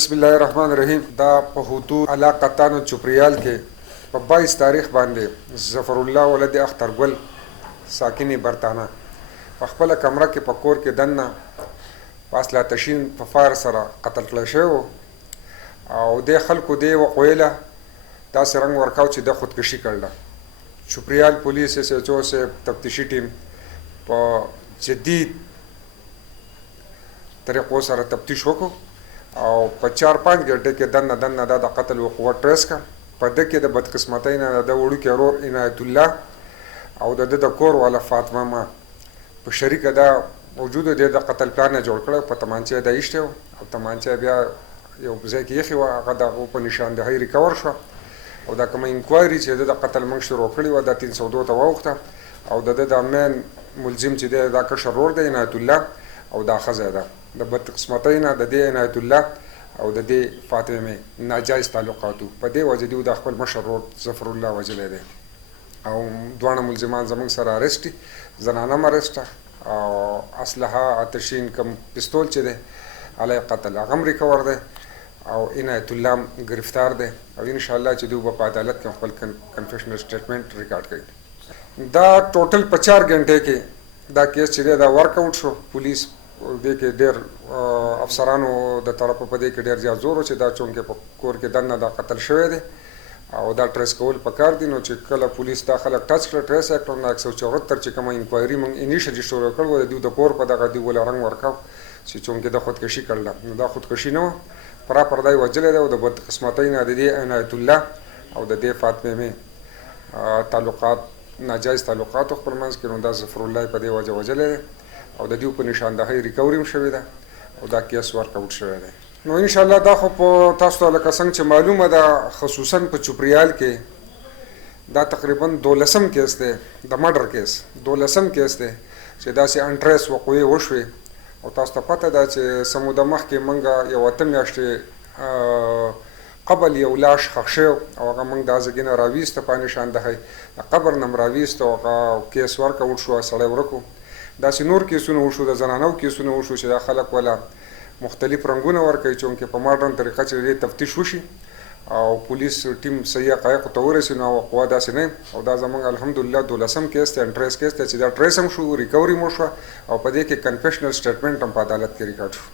بسم الله الرحمن الرحیم. دا په حدود علاقتانو چپریال کې په 22 تاریخ باندې ظفر الله ولد اخترګل ساکنی برتانه په خپل کمره کې په کور کې دننه فاصله تشین په فار سره قتل کړی شوی او د خلکو دی وقویله داسې رنګ ورکاو چې د خودکشي کړله. چپریال پولیس SHO سے تفتیشي ټیم په جدید طریقو سره تفتیش وکړو او په 4-5 ګنټه کې دننه دا د قتل وقوع ټریس کړ. په ده کې د بدقسمتۍ نه د وړوکی ورور عنایت الله او د کور والا فاطمه ما په شریکه دا موجوده دی. د قتل پلان یې جوړ کړی، په تمانچه یې دا ایښتی و او تمانچه بیا یو ځای کې ایښې وه، هغه د هغو په نشاندهۍ ریکور شوه او دا کومه انکوایري چې د قتل موږ شروع کړې وه دا 302 ته واوښته او د مین ملزم چې دی دا کشر ورور دی عنایت الله او دا ښځه ده. د بدقسمتۍ نه د دې عنایت الله او د دې فاطمې ناجایز تعلقاتو په دې وجه دی د خپل مشر ورور ظفر الله وژلی دی او دواړه ملزمان زموږ سره ارسټ دي. زنانه هم ارسټ او اسلحه آتشین کم پستول چې دی علی قتل هغه هم ریکور دی او عنایت الله هم گرفتار دی او انشاءالله چې دوی به په عدالت کې خپل کنفیشنل سټیټمنټ ریکارډ کوي. دا ټوټل په 4 ګنټې کې دا کیس چې دی دا ورک آوټ شو. پولیس دې کې ډېر افسرانو د طرفه په دې کې ډېر زیات زور و چې دا چونکې په کور کې دننه دا قتل شوی دی او دا ټریس کول پکار دي. نو چې کله پولیس دا خلک ټچ کړه ټریس یې کړه 174 چې کومه انکوایري موږ انیشلی شروع کړو د دوی د کور په دغه دوی وله رنګ ورکاو چې چونکې د خودکشي کړله. نو دا خودکشي نه وه، پراپر دا یې وژلی دی او د بدقسمتۍ نه د دې عنایت الله او د دې فاطمې تعلقات ناجایز تعلقاتو خپل منځ کې نو دا ظفر الله په دې وجه وژلی دی او د دوی په نشاندهۍ ریکوري هم شوې ده او دا کیس ورک آوټ شوی دی. نو انشاءالله دا خو په تاسو ته لکه څنګه چې معلومه ده خصوصا په چپریال کې دا تقریبا 12م کیس دی د مډر کیس 12م کیس دی چې داسې انټریس وقوعې وشوې او تاسو ته پته ده چې څه موده مخکې موږ یو 8 میاشتې قبل یو لاش ښخ شوی او هغه موږ دا ځګې نه راویسته په نشاندهۍ د قبر نه م راویسته او هغه کیس ورک آوټ شو، سړی ورک و. داسې نور کیسونه وشو، د زنانو کیسونه وشو چې دا خلک ولا مختلف رنګونه ورکوي چونکې په ماډرن طریقه چې دې تفتیش وشي او پولیس ټیم صحیح حقایقو ته ورسي نو وقوع داسې نه او دا زموږ الحمدلله 12م کیس دی انټریس کیس دی چې دا ټریس هم شو، ریکوري مو شوه او په دې کې کنفیشنل سټیټمنټ هم په عدالت کې ریکارډ شو.